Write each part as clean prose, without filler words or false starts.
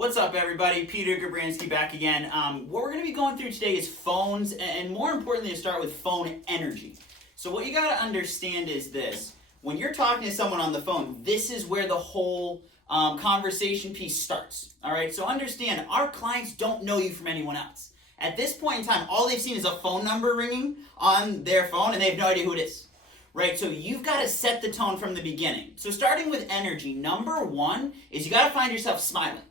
What's up, everybody? Peter Gabransky back again. What we're going to be going through today is phones, and more importantly, to start with phone energy. So what you got to understand is this. When you're talking to someone on the phone, this is where the whole conversation piece starts. All right, so understand, our clients don't know you from anyone else. At this point in time, all they've seen is a phone number ringing on their phone, and they have no idea who it is. Right, so you've got to set the tone from the beginning. So starting with energy, number one is you got to find yourself smiling.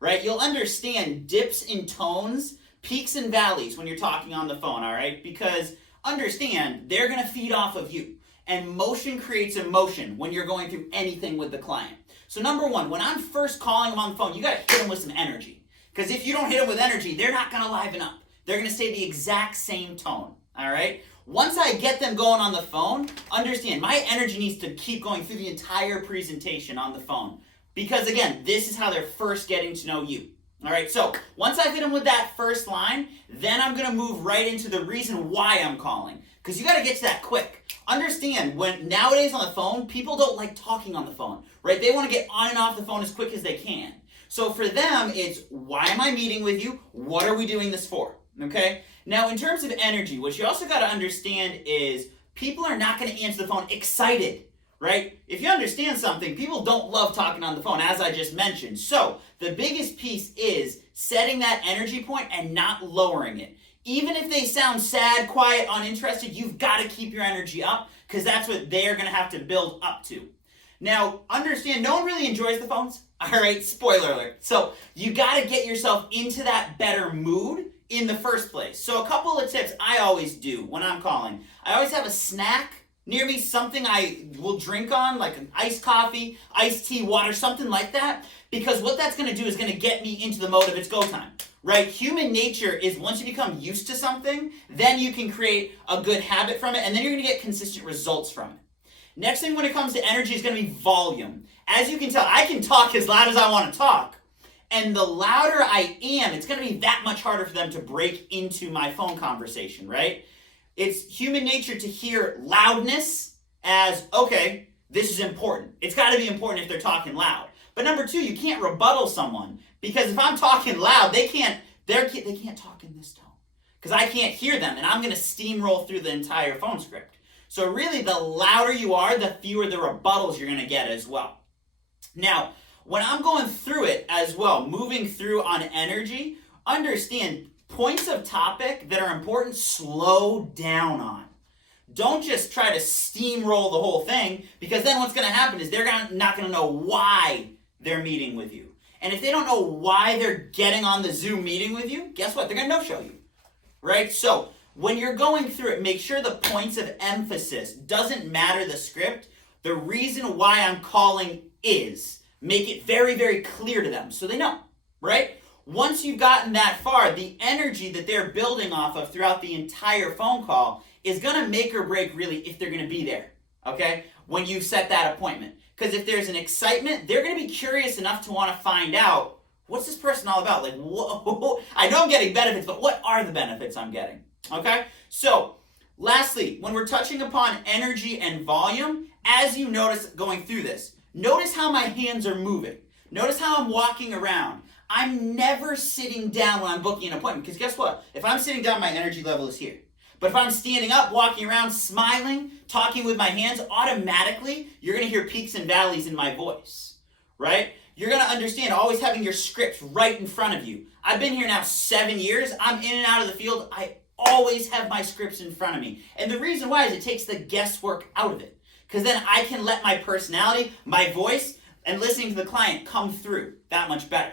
Right, you'll understand dips in tones, peaks and valleys when you're talking on the phone, all right? Because understand, they're going to feed off of you. And motion creates emotion when you're going through anything with the client. So number one, when I'm first calling them on the phone, you got to hit them with some energy. Because if you don't hit them with energy, they're not going to liven up. They're going to stay the exact same tone, all right? Once I get them going on the phone, understand, my energy needs to keep going through the entire presentation on the phone. Because again, this is how they're first getting to know you. All right, so once I hit them with that first line, then I'm going to move right into the reason why I'm calling. Because you got to get to that quick. Understand, when nowadays on the phone, people don't like talking on the phone, right? They want to get on and off the phone as quick as they can. So for them, it's, why am I meeting with you? What are we doing this for? Okay? Now, in terms of energy, what you also got to understand is people are not going to answer the phone excited. Right? If you understand something, people don't love talking on the phone, as I just mentioned. So the biggest piece is setting that energy point and not lowering it. Even if they sound sad, quiet, uninterested, you've got to keep your energy up because that's what they're going to have to build up to. Now, understand, no one really enjoys the phones. All right, spoiler alert. So you got to get yourself into that better mood in the first place. So a couple of tips I always do when I'm calling. I always have a snack near me, something I will drink on, like an iced coffee, iced tea, water, something like that, because what that's going to do is going to get me into the mode of it's go time, right? Human nature is once you become used to something, then you can create a good habit from it, and then you're going to get consistent results from it. Next thing when it comes to energy is going to be volume. As you can tell, I can talk as loud as I want to talk, and the louder I am, it's going to be that much harder for them to break into my phone conversation, right? It's human nature to hear loudness as, okay, this is important. It's got to be important if they're talking loud. But number two, you can't rebuttal someone because if I'm talking loud, they can't talk in this tone because I can't hear them and I'm going to steamroll through the entire phone script. So really, the louder you are, the fewer the rebuttals you're going to get as well. Now, when I'm going through it as well, moving through on energy, understand points of topic that are important, slow down on. Don't just try to steamroll the whole thing because then what's going to happen is they're not going to know why they're meeting with you. And if they don't know why they're getting on the Zoom meeting with you, guess what? They're going to no-show you, right? So when you're going through it, make sure the points of emphasis, doesn't matter the script, the reason why I'm calling is, make it very, very clear to them so they know, right? Once you've gotten that far, the energy that they're building off of throughout the entire phone call is going to make or break really if they're going to be there, okay, when you set that appointment. Because if there's an excitement, they're going to be curious enough to want to find out, what's this person all about? Like, whoa, I know I'm getting benefits, but what are the benefits I'm getting, okay? So, lastly, when we're touching upon energy and volume, as you notice going through this, notice how my hands are moving. Notice how I'm walking around. I'm never sitting down when I'm booking an appointment because guess what? If I'm sitting down, my energy level is here. But if I'm standing up, walking around, smiling, talking with my hands, automatically you're going to hear peaks and valleys in my voice, right? You're going to understand always having your scripts right in front of you. I've been here now 7 years. I'm in and out of the field. I always have my scripts in front of me. And the reason why is it takes the guesswork out of it because then I can let my personality, my voice, and listening to the client come through that much better.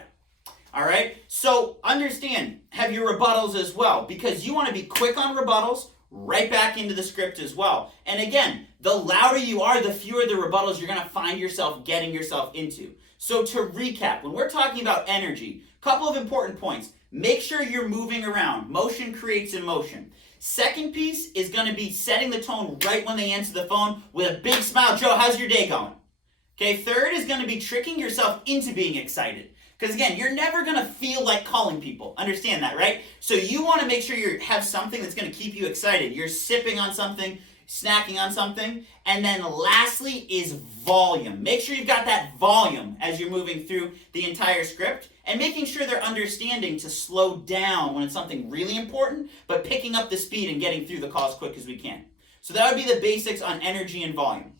All right, so understand, have your rebuttals as well, because you want to be quick on rebuttals, right back into the script as well. And again, the louder you are, the fewer the rebuttals you're going to find yourself getting yourself into. So to recap, when we're talking about energy, a couple of important points. Make sure you're moving around. Motion creates emotion. Second piece is going to be setting the tone right when they answer the phone with a big smile. Joe, how's your day going? Okay, third is going to be tricking yourself into being excited. Because again, you're never going to feel like calling people. Understand that, right? So you want to make sure you have something that's going to keep you excited. You're sipping on something, snacking on something. And then lastly is volume. Make sure you've got that volume as you're moving through the entire script, and making sure they're understanding to slow down when it's something really important, but picking up the speed and getting through the call as quick as we can. So that would be the basics on energy and volume.